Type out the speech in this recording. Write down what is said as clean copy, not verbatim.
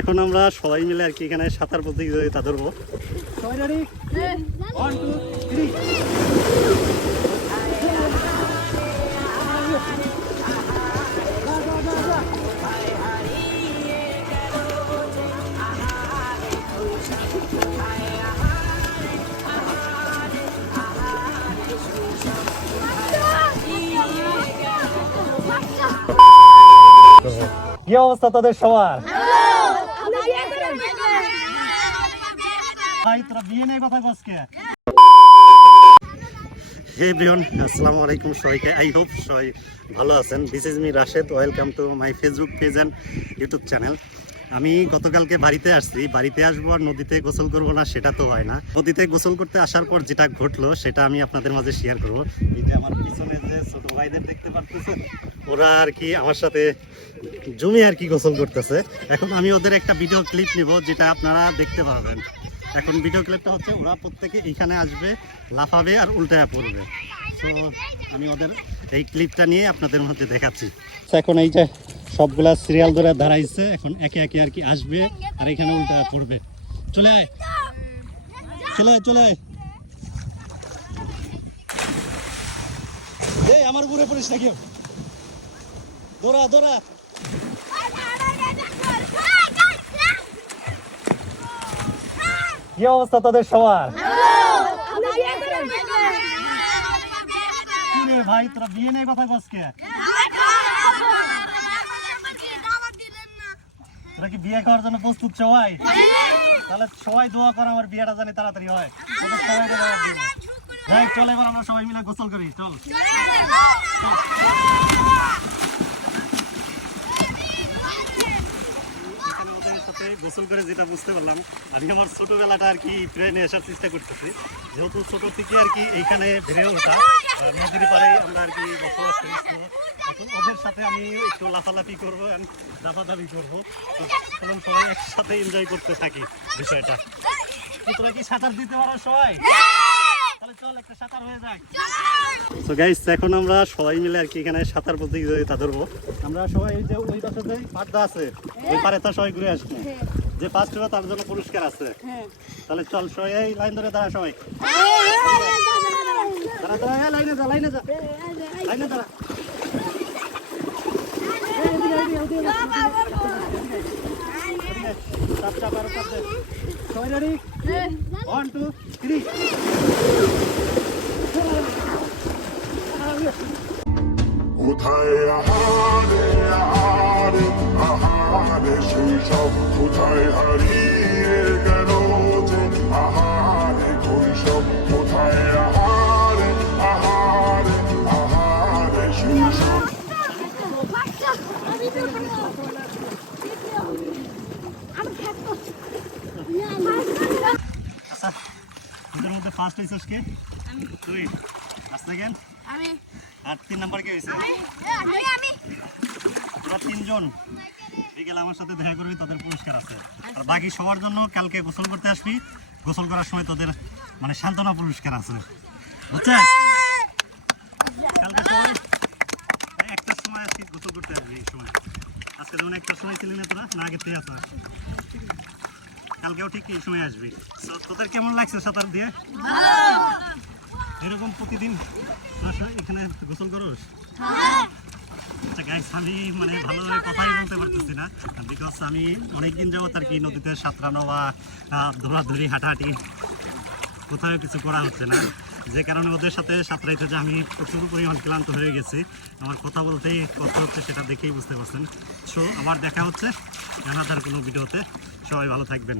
এখন আমরা সবাই মিলে আর কি এখানে সাঁতার প্রতিযোগিতা ধরবো। কি অবস্থা তাদের সবার? ভাই তোরা বিয়ে নিয়ে কথা বলছে। হে এভরিওয়ান, আসসালামু আলাইকুম সবাইকে। আই হোপ সবাই ভালো আছেন। This is me Rashed, welcome to my Facebook page and YouTube channel. আমি গতকালকে বাড়িতে আসছি, বাড়িতে আসবো আর নদীতে গোসল করবো না সেটা তো হয় না। নদীতে গোসল করতে আসার পর যেটা ঘটলো সেটা আমি আপনাদের মাঝে শেয়ার করবো। এই যে আমার পিছনে যে ছোট ভাইদের দেখতে পাচ্ছেন, ওরা আর কি আমার সাথে জমি আর কি গোসল করতেছে। এখন আমি ওদের একটা ভিডিও ক্লিপ নিব যেটা আপনারা দেখতে পারবেন। এখন ভিডিও ক্লিপটা হচ্ছে ওরা প্রত্যেকে এইখানে আসবে, লাফাবে আর উল্টায়া পড়বে। তো আমি ওদের এই ক্লিপটা নিয়ে আপনাদের মধ্যে দেখাচ্ছি। এখন এই যে সবগুলা সিরিয়াল ধরে দাঁড়াইছে, এখন একে একে আর কি আসবে আর এখানে উল্টায়া পড়বে। চলে আয়, চলে আয়, চলে আয়। এই আমার ঘুরে পড়িস না কেউ, দৌড়া দৌড়া। কি অবস্থা তাদের সবার? ভাই তোরা বিয়ে নিয়ে কথা বলছে। তোরা কি বিয়ে খাওয়ার জন্য প্রস্তুত সবাই? তাহলে সবাই দোয়া করো আমার বিয়েটা জানি তাড়াতাড়ি হয়। সবাই চল এবার আমরা সবাই মিলে গোসল করি, চল। গোসল করে যেটা বুঝতে পারলাম, আমি আমার ছোটবেলাটা আর কি ট্রেনে আসার চেষ্টা করতেছি। যেহেতু ছোট থেকে আর কি এইখানে বেড়ে ওঠা, নদীর পাড়ে আমরা আর কি বসবাস করি। এখন ওদের সাথে আমি একটু লাফালাফি করবো, দাফাদাফি করবো, এবং সবাই একসাথে এনজয় করতে থাকি বিষয়টা। তোরা কি সাঁতার দিতে পারো সবাই? তাহলে চল একটা সাঁতার হয়ে যায়। তো গাইস, এখন আমরা সবাই মিলে আর কি এখানে সাঁতার প্রতিযোগিতা ধরবো। আমরা সবাই এই যে ওই পাশে যে পাড়টা আছে ওই পাড়ে তো সবাই ঘুরে আসবো। যে ফার্স্ট হবে তার জন্য পুরস্কার আছে। তাহলে চল সবাই এই লাইন ধরে দাঁড়া, সবাই দাঁড়া দাঁড়া, লাইনে যা, লাইনে যা, লাইনে দাঁড়া। সবাই রেডি? 1 2 3। কোথায় আহারে আহারে আহারে শৈশব, কোথায় হারিয়ে গেল যে আহারে কৈশব, কোথায় আহারে আহারে আহারে শৈশব। আচ্ছা, এদের মধ্যে ফার্স্ট হয়েছিস কে? তুই। ফার্স্ট সেকেন্ড আমি। আর 3 নাম্বার কে হয়েছে? আমি। তোরা 3 জন বিকেল আমার সাথে দেখা করবি, তোদের পুরস্কার আছে। আর বাকি সবার জন্য কালকে গোসল করতে আসবি, গোসল করার সময় তোদের মানে সান্ত্বনা পুরস্কার আছে, বুঝছিস? কালকে সবাই একটার সময় আসবি, গোসল করতে আসবি। এই সময় আজকে যেমন একটার সময় ছিলি না তোরা, না আগের থেকে আসা, কালকেও ঠিক এই সময় আসবি। তোদের কেমন লাগছে সাঁতার দিয়ে? এরকম প্রতিদিন এখানে গোসল করোস? আচ্ছা গাইস, আমি মানে ভালোভাবে কথাই বলতে পারতেছি না, বিকজ আমি অনেকদিন যাবত আর কি নদীতে সাঁতরানো বা দৌড়াদৌড়ি হাঁটাহাঁটি কোথাও কিছু করা হচ্ছে না, যে কারণে ওদের সাথে সাঁতরাইতে যে আমি প্রচুর পরিমাণ ক্লান্ত হয়ে গেছি। আমার কথা বলতেই কষ্ট হচ্ছে, সেটা দেখেই বুঝতে পারছেন। সো আবার দেখা হচ্ছে অ্যানাদার কোনো ভিডিওতে। সবাই ভালো থাকবেন।